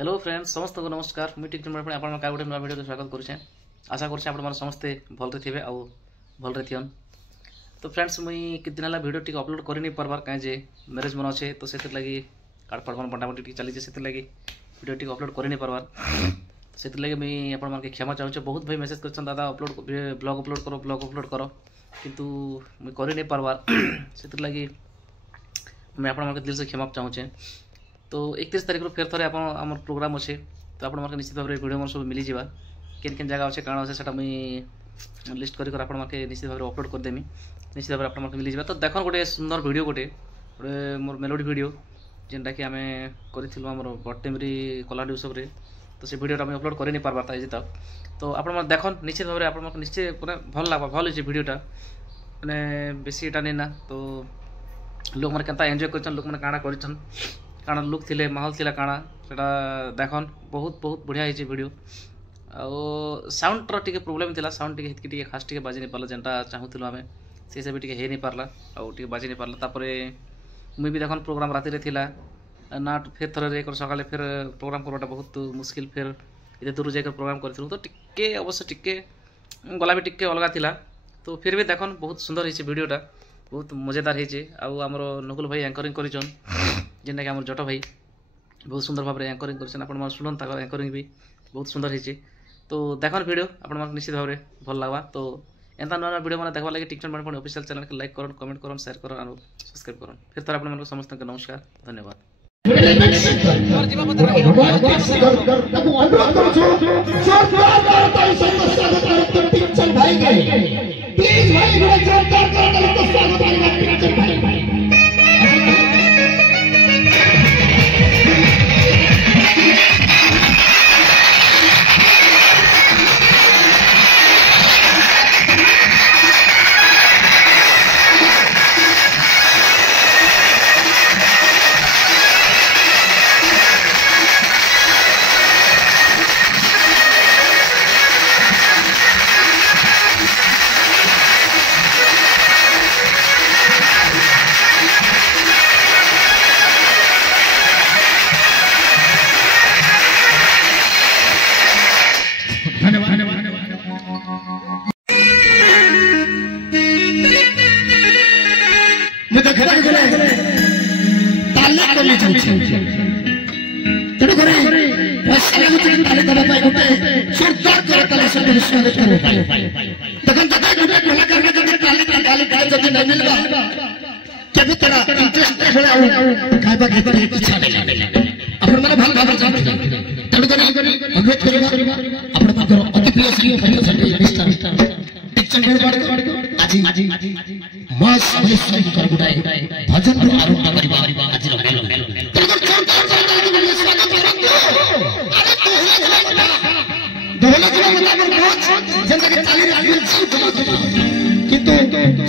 Hello friends समस्त को नमस्कार मुझे टिक आप गोटे नुआ वीडियो स्वागत करुचे। आशा कर समस्ते भल थे आउ भल थियन। तो फ्रेंड्स मुई कि दिन वीडियो टी अपलोड कर नहीं पार्बार कहीं जे मैरेज मन अच्छे तो से लगी कार्ड फार्ड मन बंटाबंटी चली से लगी वीडियो टी अपलोड कर नहीं पार्बार से लगे मुई आप क्षमा चाहूँचे। बहुत भाई मेसेज कर दादा अपलोड ब्लॉग अपलोड करो किंतु मुई कर नहीं पार्बार से लगी मैं आप दिल से क्षमा चाहूँचे। तो 31 तारीख फिर थे आम प्रोग्राम अच्छे तो आप निश्चित भाव वीडियो मन सब मिल जावा केन केन जगह अच्छे काण अच्छे मुझे लिस्ट कर निश्चित भाव अपलोड करदेमी निश्चित भाव आप मिल जावा। तो देख गोटे सुंदर वीडियो गोटे मोर मेलोडी वीडियो जेनटा कि आम कर बटटेमरी कलाहांडी उत्सव तो से वीडियो आम अपलोड कर नहीं पार्बार था तक। तो आप देख निश्चित भाव आप निश्चय भल लगा भल हो वीडियोटा मैंने बेसी इटा नहीं ना तो लोक मैंने केंता एंजॉय कर लोक मैंने काଣା कर काଣା लुक थिले माहौल थिला काଣା सेटा देखन बहुत बहुत बढ़िया है वीडियो। आ साउंड टी प्रोब्लेम थिला साउंड टी खास टी बाजी नहीं पार्ला जेनटा चाहूल आम से सब टी नहीं पार्ला आउ बाजी नहीं पार्ला। तापर मुई भी देखन प्रोग्राम राति थिला ना फिर थरे सकाले फिर प्रोग्राम करवाटा बहुत मुश्किल फिर इतने दूर जाकर प्रोग्राम करूँ तो टिके अवश्य टिके गला भी टिके अलग थिला। तो फिर भी देखन बहुत सुंदर है वीडियोटा बहुत मजेदार है। आमर नकुल भाई एंकरिंग कर जेनटा कि आम जट भाई बहुत सुंदर भाव में एंकरिंग कर शुणन एंकरिंग भी बहुत सुंदर है। तो देखन वीडियो आप निश्चित भाव में भल लगवा। तो एंता नुआ वीडियो मैंने देखा लगे टिक टॉक ऑफिशियल चैनल के लाइक करन कमेंट करन शेयर करन और सब्सक्राइब करन। फिर तर आप समस्त नमस्कार धन्यवाद।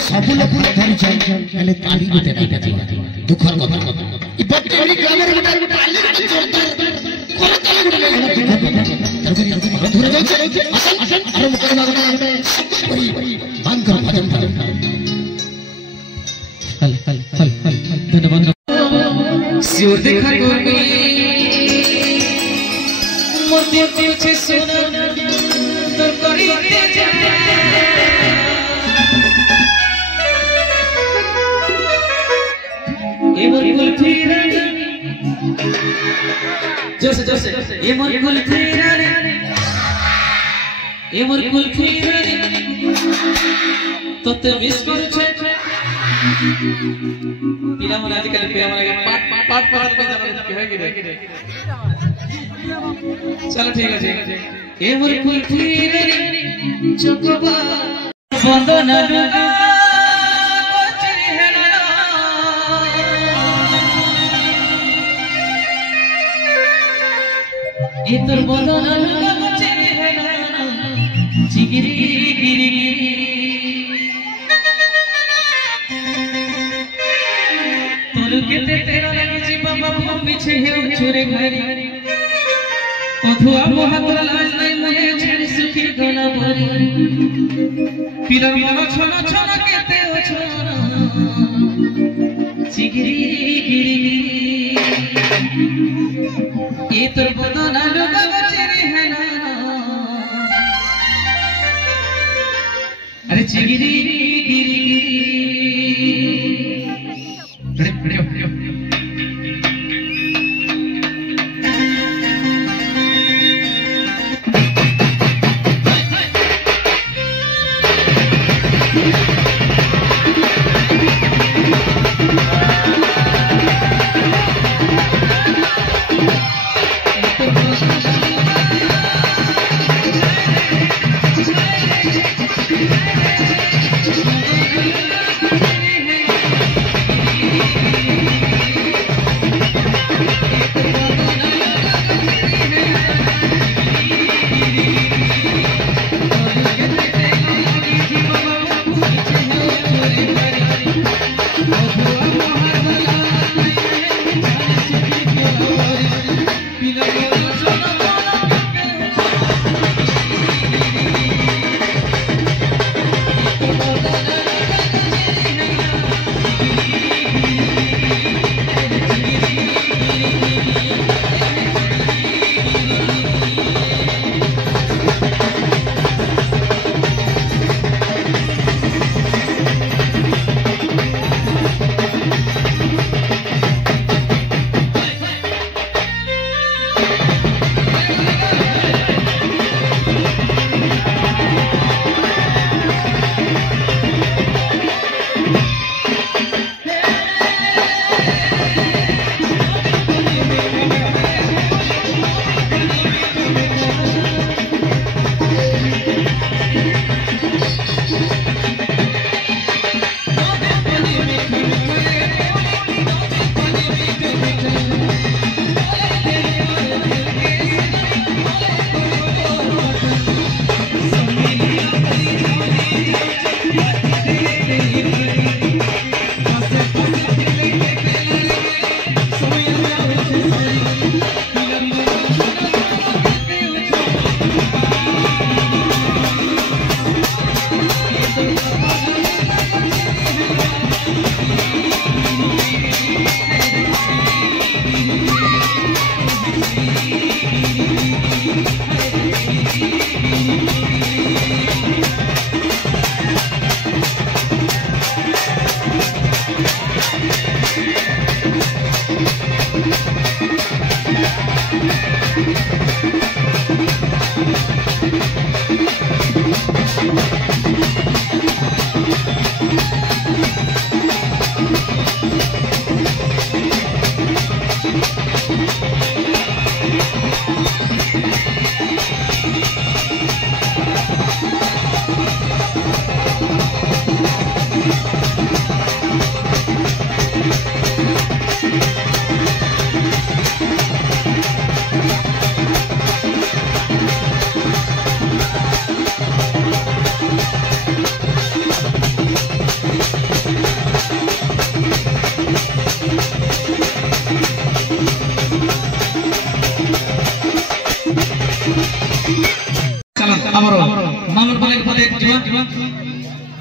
सब लोग धरी ताली गोटे दुखर कथा ई बटरी ग्राम रे गोटे ताली धरे जाय असन आरंभ करना गोटे मान कर भजन हल धन्यवाद सिर देखा गोरी मोती कुछ सुना तो करी दे जा जैसे जैसे ये मोर कुल्फी रानी ये मोर कुल्फी रानी तो ते मिस करू छे पिला मन आजकल पिला मन पाट कहे कि चलो ठीक है ये मोर कुल्फी रानी चोकबा बंदना लगा इतर बदना लगे है जिगिरी गिरी तोर केते तेरा लगे जी बाबा हम पीछे है चोरे घरी अधुआ मोहब्बत लाज नहीं मुझे छड़ सुखी गला भरी पिला पिला छना छना केते ओ छना जिगिरी गिरी ए तोर बदना लुगा गचरे हेला अरे चिगिरी गिरी गिरी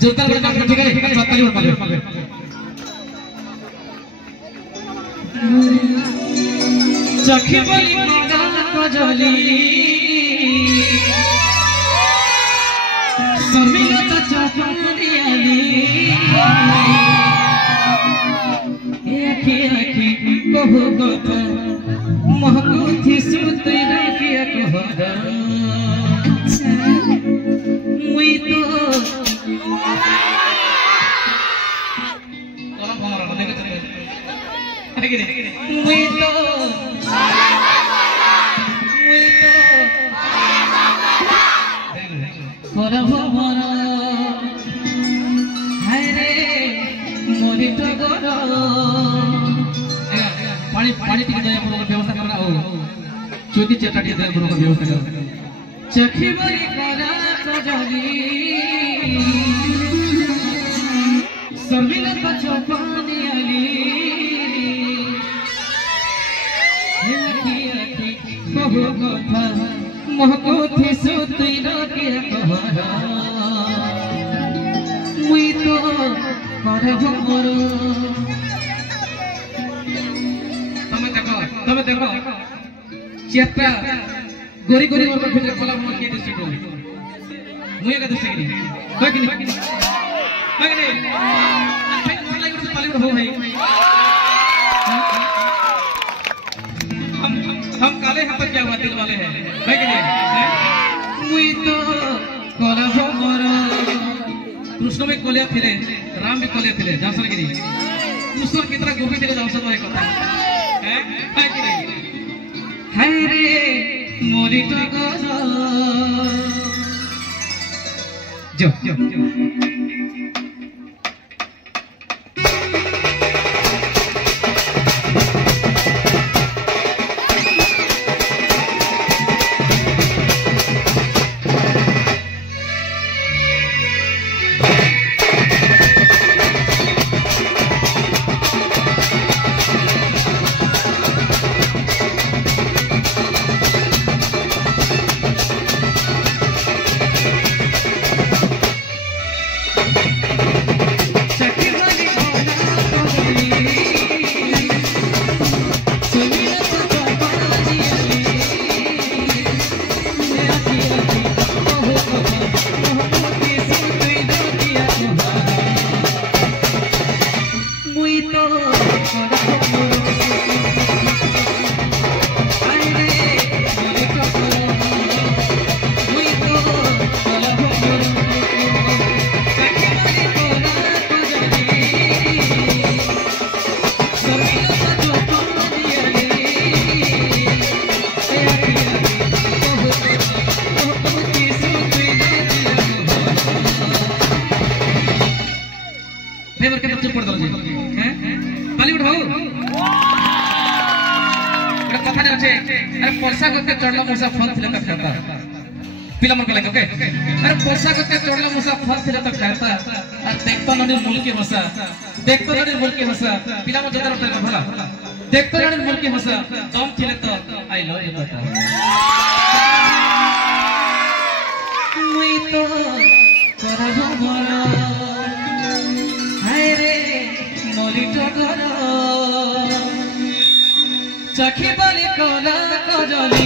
जोरदार बड़े काम ठीक है एक साथ ताली बजा चखी बली मदन कजली शर्मिला त चपलियाली आखी आखी कहू गप महकुथी सुतै राखिया कहगा मुई तो पानी टिके जाए व्यवस्था करना हो चौथी चट्टा टिके जाए व्यवस्था करना चखी बड़ी करा कजली शर्मिला त चपलियाली कहू कथा महकुथी सुतै राखिया कहगा मुई तो करब मोर चेता गोरी गोरी मोर फिल्टर कोला मोर के दृष्टि को मुए का दृष्टि की बाकी नहीं भाई मोर लाइक तो पाली हो भाई हम काले हम पर क्या हुआ दिल वाले हैं भाई कि नहीं मुई तो कोला हो मोर कृष्ण में कोलिया थिले राम भी कोलिया थिले जासन गिरी कृष्ण कितना गोपी थिले जासन भाई कथा हैं भाई कि नहीं हाय रे मोरी तो जो फेवर के बच्चे पढ़ दो हैं बॉलीवुड भाऊ बड़ा कथा ने আছে अरे परसा करते चढ़ला मुसा फल थिले त खाता पिला मन के लगे ओके अरे परसा करते चढ़ला मुसा फल थिले त खाता और देखतो नडी मूल के मसा देखतो नडी मूल के मसा पिला मन जदर उठे भला देखतो नडी मूल के मसा दम थिले त आई लव यू बता मुई तो करहु मोरा चखी बाली कोला कजली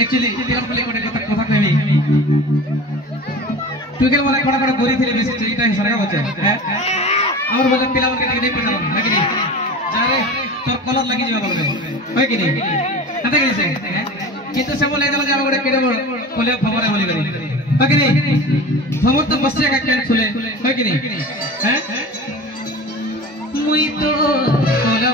एक्चुअली पिला पले कोटे कथा कहबी तू के वाला कोड़ा कोड़ा गोरी थिले बेसी चीटा सरगा बचे हैं और बोले पिला के नहीं पहचान है कि नहीं जा रे तोर कलर लगी जावा बोले है कि नहीं आता कि से कितो से बोले दला जावा गोटे केडे कोले फमरे बोली करी है कि नहीं फमर तो बच्चे का कैन खुले है कि नहीं हैं मुई तो कोला